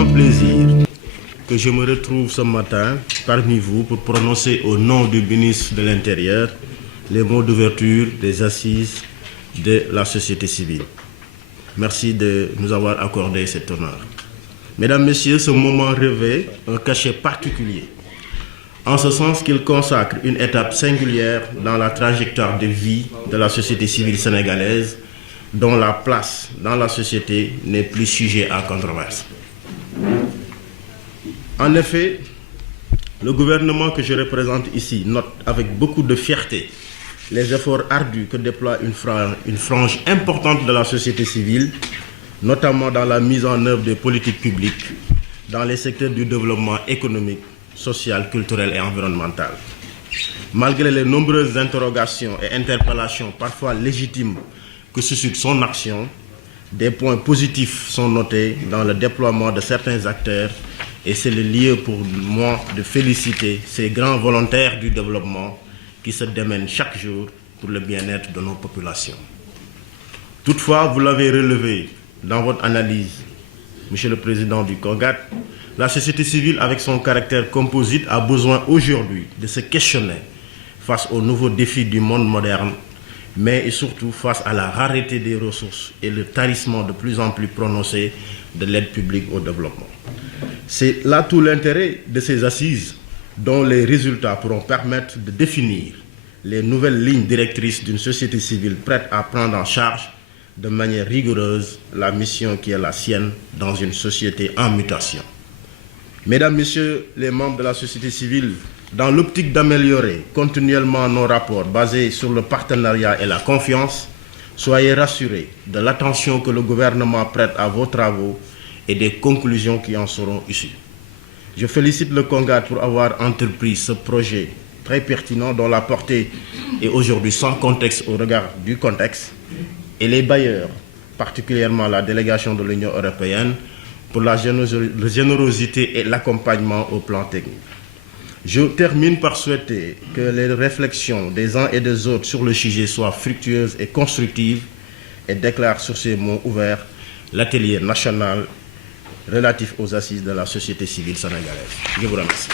grand plaisir que je me retrouve ce matin parmi vous pour prononcer au nom du ministre de l'Intérieur les mots d'ouverture des assises de la société civile. Merci de nous avoir accordé cet honneur. Mesdames, Messieurs, ce moment revêt un cachet particulier, en ce sens qu'il consacre une étape singulière dans la trajectoire de vie de la société civile sénégalaise, dont la place dans la société n'est plus sujet à controverse. En effet, le gouvernement que je représente ici note avec beaucoup de fierté les efforts ardus que déploie une frange importante de la société civile, notamment dans la mise en œuvre des politiques publiques dans les secteurs du développement économique, social, culturel et environnemental. Malgré les nombreuses interrogations et interpellations parfois légitimes que suscite son action, des points positifs sont notés dans le déploiement de certains acteurs et c'est le lieu pour moi de féliciter ces grands volontaires du développement qui se démènent chaque jour pour le bien-être de nos populations. Toutefois, vous l'avez relevé dans votre analyse, Monsieur le Président du CONGAT, la société civile avec son caractère composite a besoin aujourd'hui de se questionner face aux nouveaux défis du monde moderne, mais et surtout face à la rareté des ressources et le tarissement de plus en plus prononcé de l'aide publique au développement. C'est là tout l'intérêt de ces assises dont les résultats pourront permettre de définir les nouvelles lignes directrices d'une société civile prête à prendre en charge de manière rigoureuse la mission qui est la sienne dans une société en mutation. Mesdames, Messieurs les membres de la société civile, dans l'optique d'améliorer continuellement nos rapports basés sur le partenariat et la confiance, soyez rassurés de l'attention que le gouvernement prête à vos travaux et des conclusions qui en seront issues. Je félicite le CONGAT pour avoir entrepris ce projet très pertinent dont la portée est aujourd'hui sans contexte au regard du contexte et les bailleurs, particulièrement la délégation de l'Union européenne, pour la générosité et l'accompagnement au plan technique. Je termine par souhaiter que les réflexions des uns et des autres sur le sujet soient fructueuses et constructives et déclare sur ces mots ouverts l'atelier national relatif aux assises de la société civile sénégalaise. Je vous remercie.